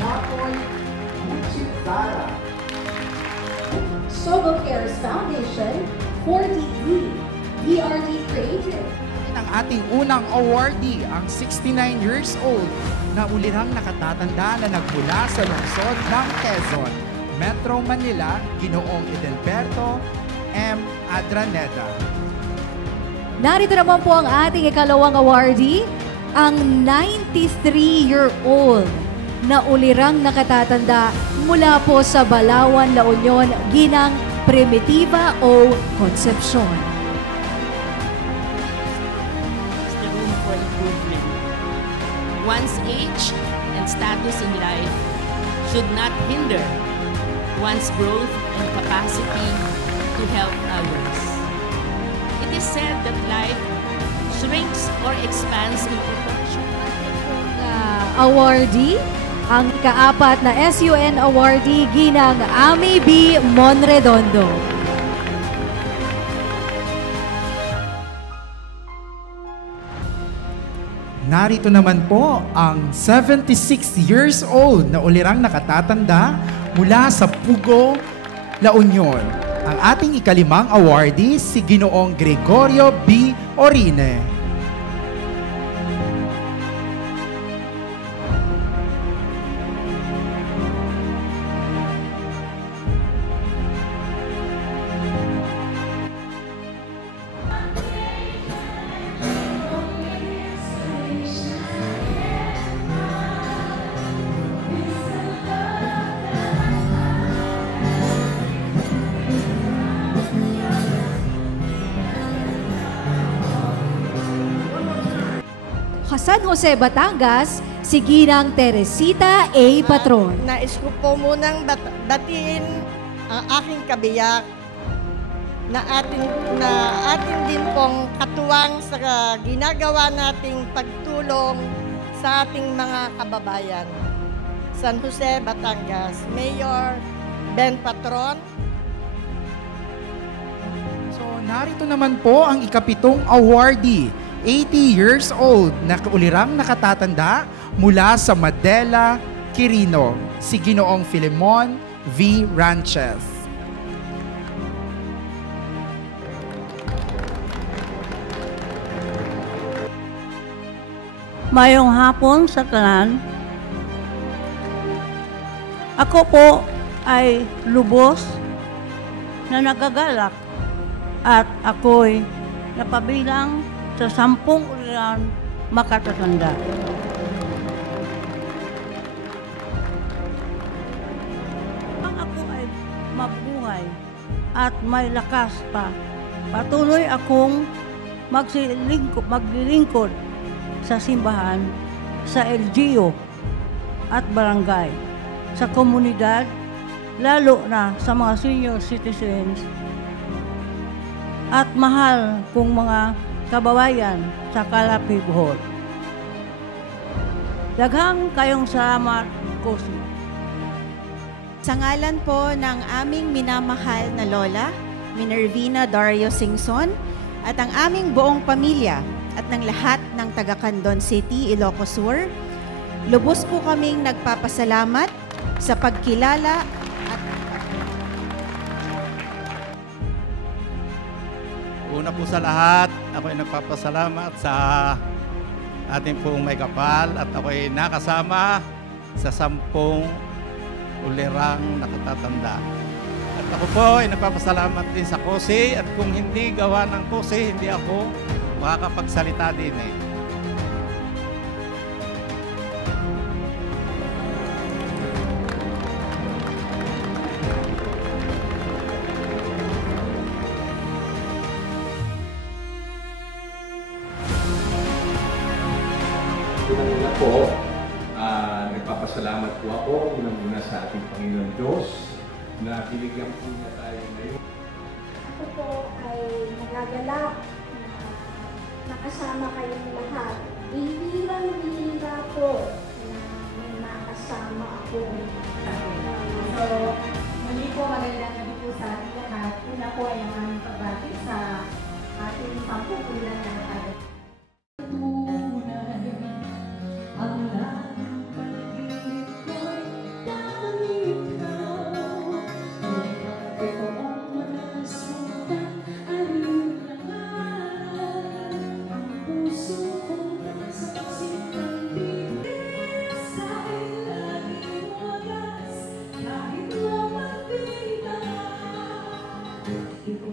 Napoy Uchizara. Sogo Cares Foundation, 40D, DRD Creative. Ang ating unang awardee, ang 69 years old na ulirang nakatatanda na nagmula sa lungsod ng Quezon, Metro Manila, Ginoong Edelberto M. Adraneda. Narito naman po ang ating ikalawang awardee, ang 93-year-old na ulirang nakatatanda mula po sa Balawan, La Union, Ginang Primitiva o Concepcion. The room for improvement. One's age and status in life should not hinder one's growth and capacity to help others. It is said that life shrinks or expands in proportion. Awardee, ang ikaapat na SUN awardee, Ginang Ami B. Monredondo. Narito naman po ang 76 years old na ulirang nakatatanda mula sa Pugo, La Union. Ang ating ikalimang awardee, si Ginoong Gregorio B. Orine. San Jose, Batangas, si Ginang Teresita A. Patron. Nais ko po munang batiin ang aking kabiyak na atin din pong katuwang sa ginagawa nating pagtulong sa ating mga kababayan. San Jose, Batangas, Mayor Ben Patron. So narito naman po ang ikapitong awardee, 80 years old na ulirang nakatatanda mula sa Madela, Quirino, si Ginoong Filemon V. Ranches. Mayong hapon sa tanan. Ako po ay lubos na nagagalak at ako'y napabilang sa 10 uliran makatatanda. Ang ako ay mabuhay at may lakas pa, patuloy akong maglilingkod sa simbahan, sa LGU at barangay, sa komunidad, lalo na sa mga senior citizens at mahal kong mga kababayan sa Kalapi, Bohol. Daghang kayong salamat, Kosi. Sa ngalan po ng aming minamahal na Lola, Minervina Dario Singson, at ang aming buong pamilya at ng lahat ng taga Candon City, Ilocos Sur, lubos po kaming nagpapasalamat sa pagkilala at una po sa lahat, ako ay nagpapasalamat sa ating pong may kapal at ako ay nakasama sa 10 ulirang nakatatanda. At ako po ay nagpapasalamat din sa KOSI at kung hindi gawa ng KOSI, hindi ako makakapagsalita din eh. Unang-una po, nagpapasalamat po ako unang-una sa ating Panginoon Diyos na binigyan po niya tayo ngayon. Ako po ay nagagalak na nakasama kayong lahat. Bihirang-bihira po na may nakasama ako. So, muli po magandang gabi po sa ating lahat. Una po ay ang aming pagbati sa ating 10 ulan na nakagawa. Ang lahat ng pag-ibig ko'y Thank you po.